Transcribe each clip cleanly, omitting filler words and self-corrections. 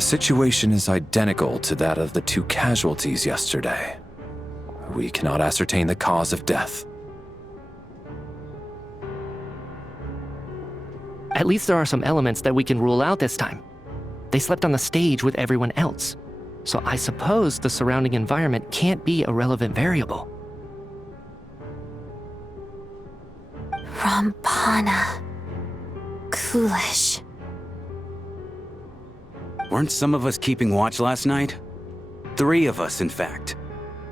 The situation is identical to that of the 2 casualties yesterday. We cannot ascertain the cause of death. At least there are some elements that we can rule out this time. They slept on the stage with everyone else, so I suppose the surrounding environment can't be a relevant variable. Rampana. Coolish. Weren't some of us keeping watch last night? 3 of us, in fact.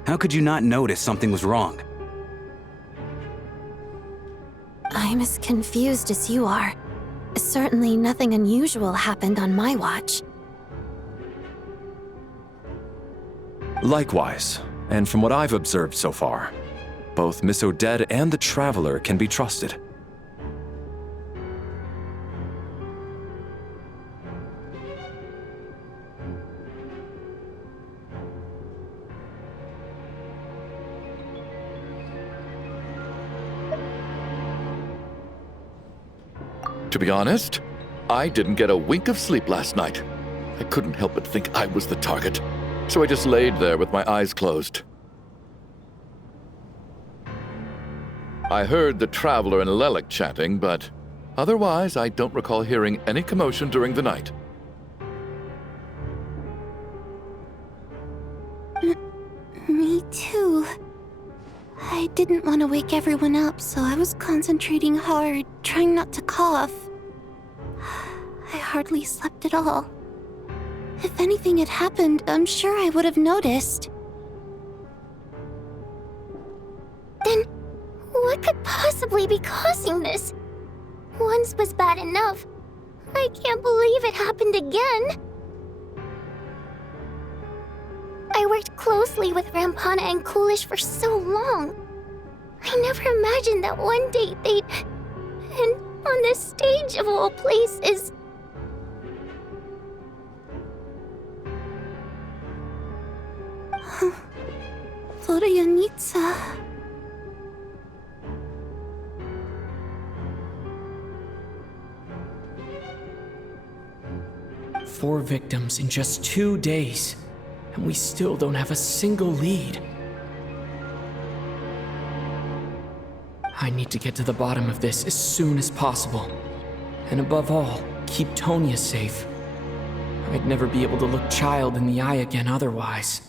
How could you not notice something was wrong? I'm as confused as you are. Certainly nothing unusual happened on my watch. Likewise, and from what I've observed so far, both Miss Odette and the Traveler can be trusted. To be honest, I didn't get a wink of sleep last night. I couldn't help but think I was the target, so I just laid there with my eyes closed. I heard the Traveler and Lelik chatting, but otherwise I don't recall hearing any commotion during the night. Me too. I didn't want to wake everyone up, so I was concentrating hard, trying not to cough. I hardly slept at all. If anything had happened, I'm sure I would have noticed. Then, what could possibly be causing this? Once was bad enough. I can't believe it happened again. I worked closely with Rampana and Coolish for so long. I never imagined that one day they'd... And on the stage of all places... Florianitsa... 4 victims in just 2 days, and we still don't have a single lead. I need to get to the bottom of this as soon as possible. And above all, keep Tonya safe. I'd never be able to look Child in the eye again otherwise.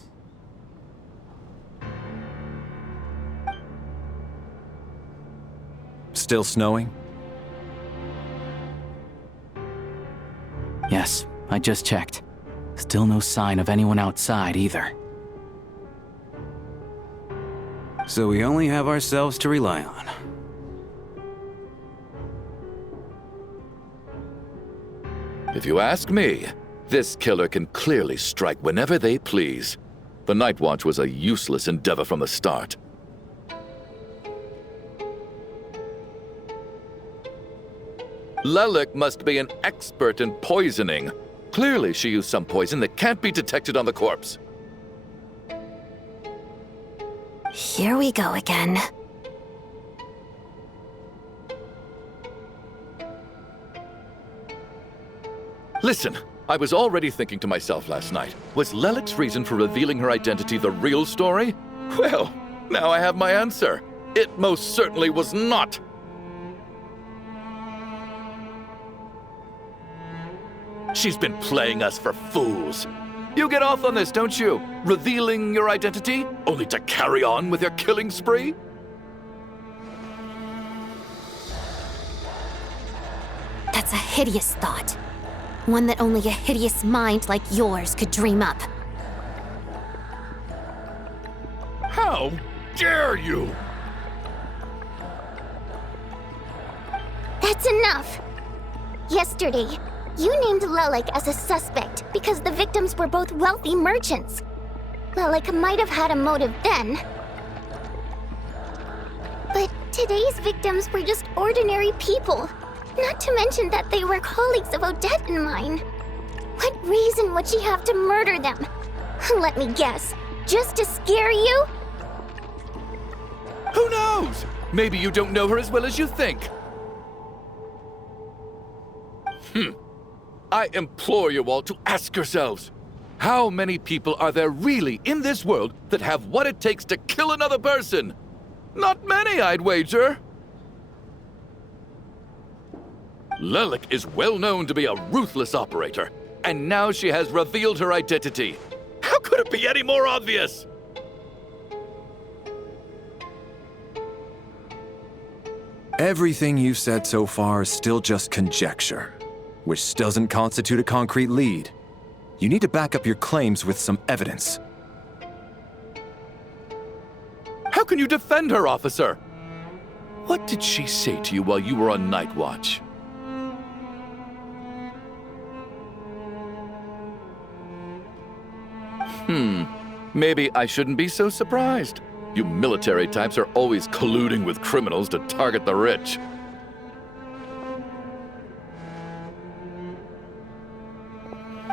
Still snowing? Yes, I just checked. Still no sign of anyone outside either. So we only have ourselves to rely on. If you ask me, this killer can clearly strike whenever they please. The Night Watch was a useless endeavor from the start. Lelik must be an expert in poisoning. Clearly she used some poison that can't be detected on the corpse. Here we go again. Listen, I was already thinking to myself last night, was Lelik's reason for revealing her identity the real story? Well, now I have my answer. It most certainly was not. She's been playing us for fools. You get off on this, don't you? Revealing your identity, only to carry on with your killing spree? That's a hideous thought. One that only a hideous mind like yours could dream up. How dare you? That's enough! Yesterday, you named Lelik as a suspect because the victims were both wealthy merchants. Lelik might have had a motive then. But today's victims were just ordinary people. Not to mention that they were colleagues of Odette and mine. What reason would she have to murder them? Let me guess. Just to scare you? Who knows? Maybe you don't know her as well as you think. I implore you all to ask yourselves, how many people are there really in this world that have what it takes to kill another person? Not many, I'd wager. Lelik is well known to be a ruthless operator, and now she has revealed her identity. How could it be any more obvious? Everything you've said so far is still just conjecture, which doesn't constitute a concrete lead. You need to back up your claims with some evidence. How can you defend her, officer? What did she say to you while you were on night watch? Maybe I shouldn't be so surprised. You military types are always colluding with criminals to target the rich.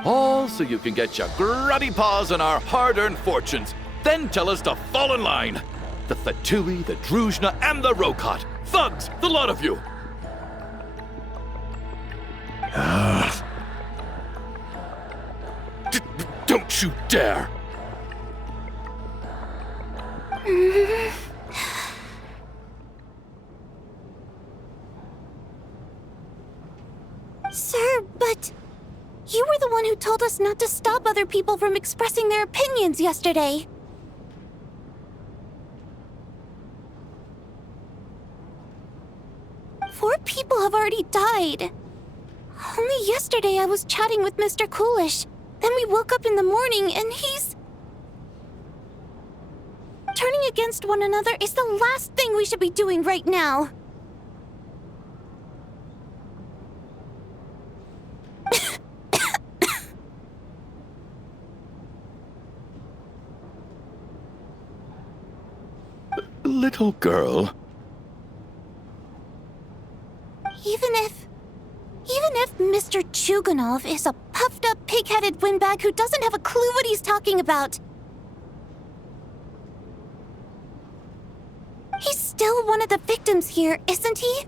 All so you can get your grubby paws on our hard-earned fortunes, then tell us to fall in line. The Fatui, the Druzhna, and the Rokot. Thugs, the lot of you! Don't you dare! Sir, but you were the one who told us not to stop other people from expressing their opinions yesterday. Four people have already died. Only yesterday I was chatting with Mr. Coolish. Then we woke up in the morning and he's... Turning against one another is the last thing we should be doing right now. Little girl. Even if Mr. Chuganov is a puffed-up, pig-headed windbag who doesn't have a clue what he's talking about, he's still one of the victims here, isn't he?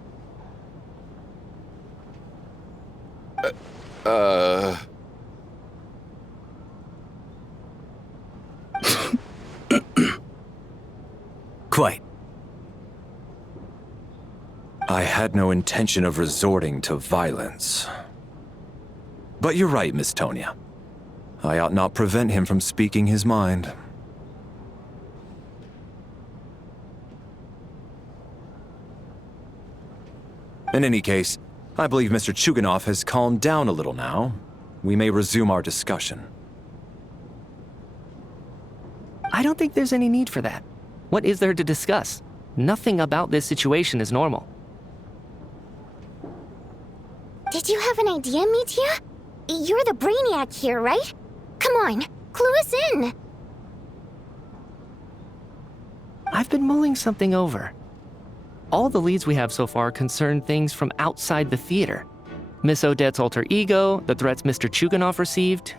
Quite. I had no intention of resorting to violence. But you're right, Miss Tonya. I ought not prevent him from speaking his mind. In any case, I believe Mr. Chuganov has calmed down a little now. We may resume our discussion. I don't think there's any need for that. What is there to discuss? Nothing about this situation is normal. Did you have an idea, Mitya? You're the brainiac here, right? Come on, clue us in. I've been mulling something over. All the leads we have so far concern things from outside the theater. Miss Odette's alter ego, the threats Mr. Chuganov received.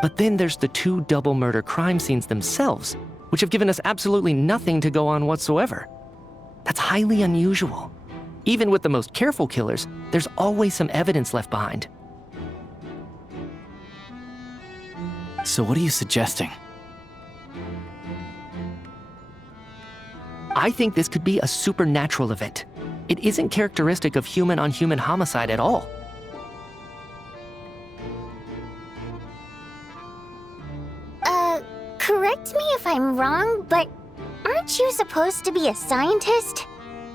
But then there's the two double murder crime scenes themselves, which have given us absolutely nothing to go on whatsoever. That's highly unusual. Even with the most careful killers, there's always some evidence left behind. So what are you suggesting? I think this could be a supernatural event. It isn't characteristic of human-on-human homicide at all. Correct me if I'm wrong, but aren't you supposed to be a scientist?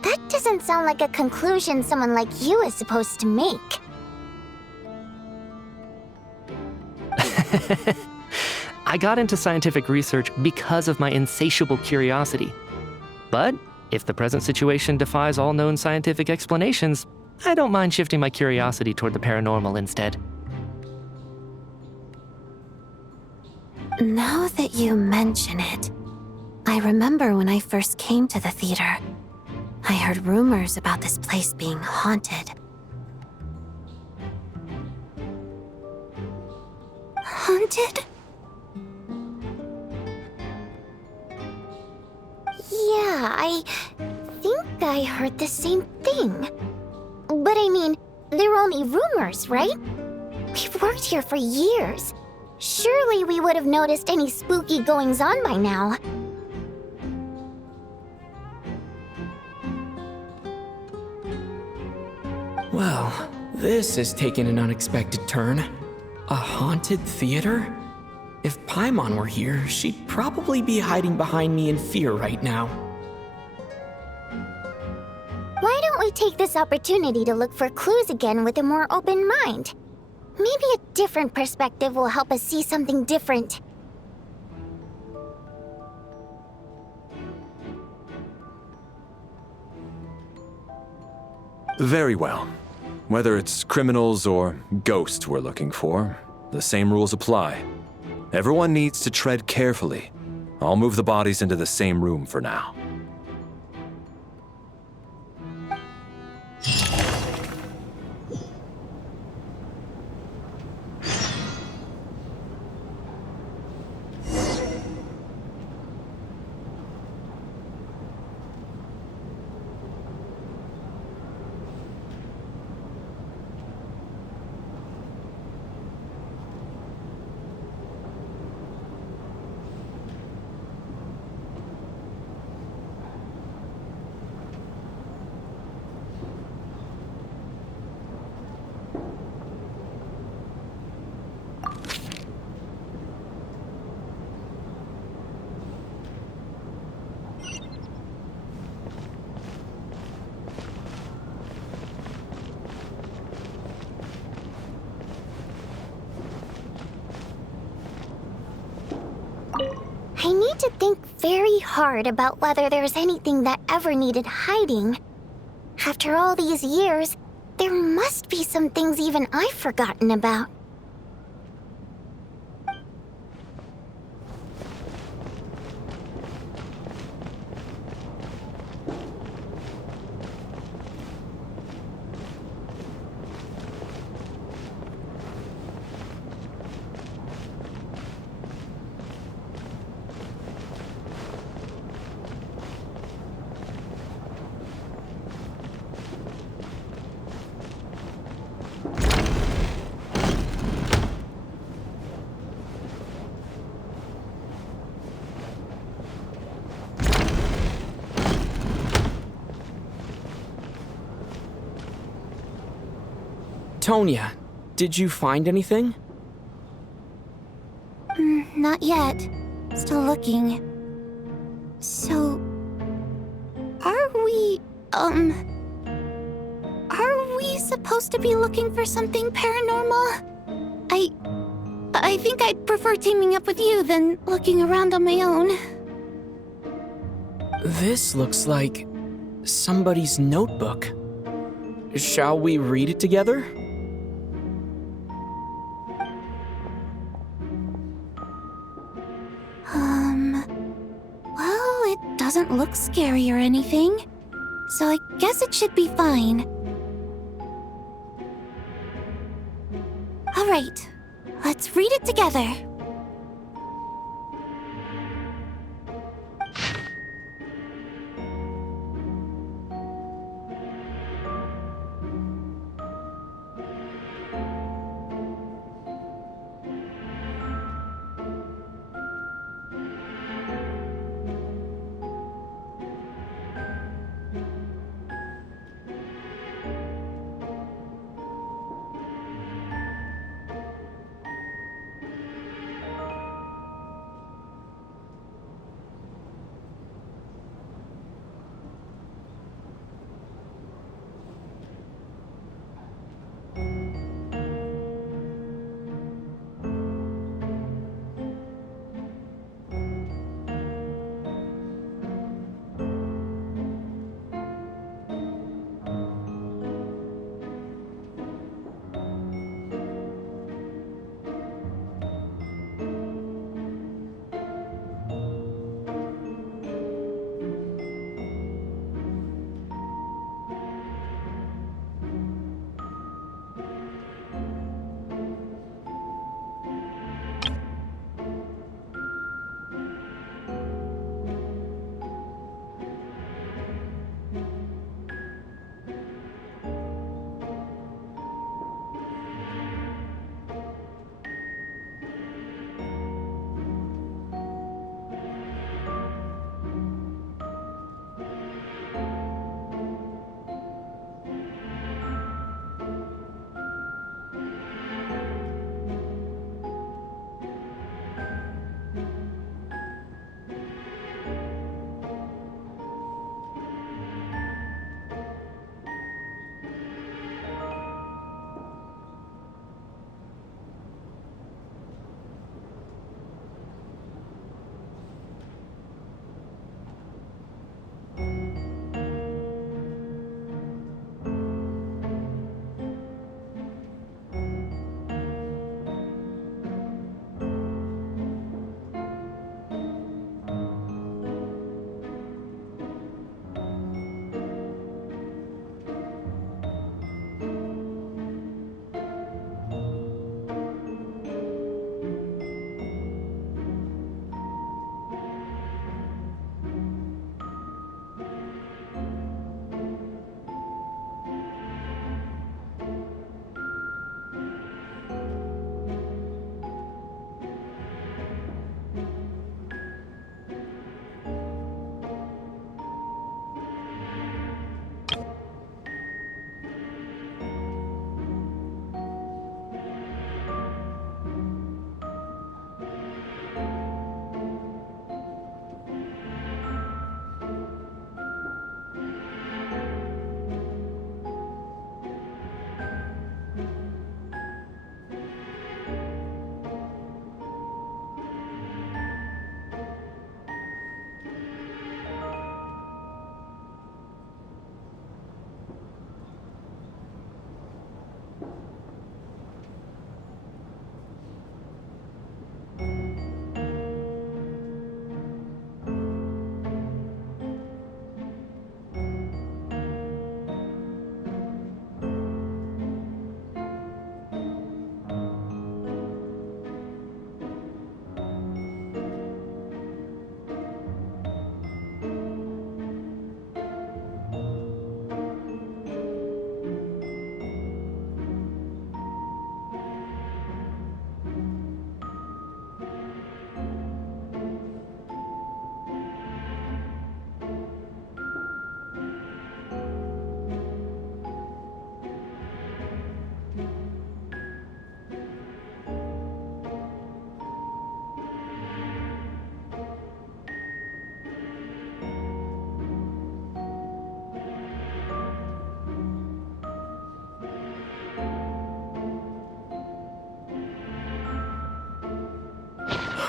That doesn't sound like a conclusion someone like you is supposed to make. I got into scientific research because of my insatiable curiosity. But if the present situation defies all known scientific explanations, I don't mind shifting my curiosity toward the paranormal instead. Now that you mention it, I remember when I first came to the theater. I heard rumors about this place being haunted. Haunted? Yeah, I think I heard the same thing. But I mean, they're only rumors, right? We've worked here for years. Surely we would have noticed any spooky goings-on by now. Well, this has taken an unexpected turn. A haunted theater? If Paimon were here, she'd probably be hiding behind me in fear right now. Why don't we take this opportunity to look for clues again with a more open mind? Maybe a different perspective will help us see something different. Very well. Whether it's criminals or ghosts we're looking for, the same rules apply. Everyone needs to tread carefully. I'll move the bodies into the same room for now. I need to think very hard about whether there's anything that ever needed hiding. After all these years, there must be some things even I've forgotten about. Tonya, did you find anything? Not yet. Still looking. So... Are we supposed to be looking for something paranormal? I think I'd prefer teaming up with you than looking around on my own. This looks like somebody's notebook. Shall we read it together? Well, it doesn't look scary or anything, so I guess it should be fine. All right, let's read it together.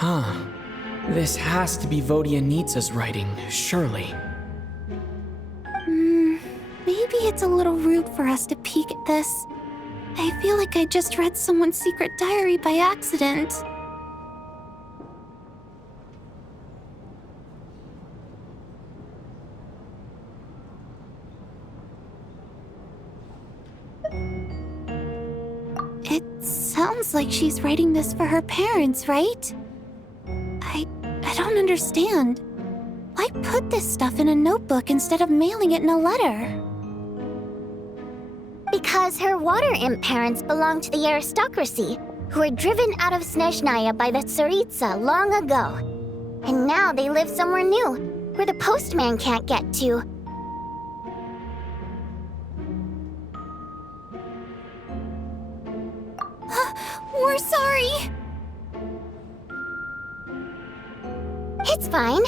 Huh. This has to be Vodyanitsa's writing, surely. Maybe it's a little rude for us to peek at this. I feel like I just read someone's secret diary by accident. It sounds like she's writing this for her parents, right? I don't understand. Why put this stuff in a notebook instead of mailing it in a letter? Because her water imp parents belonged to the aristocracy, who were driven out of Snezhnaya by the Tsaritsa long ago. And now they live somewhere new, where the postman can't get to. We're sorry! It's fine.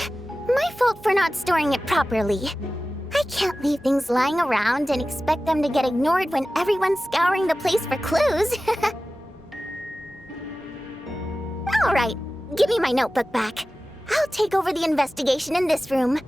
My fault for not storing it properly. I can't leave things lying around and expect them to get ignored when everyone's scouring the place for clues. All right, give me my notebook back. I'll take over the investigation in this room.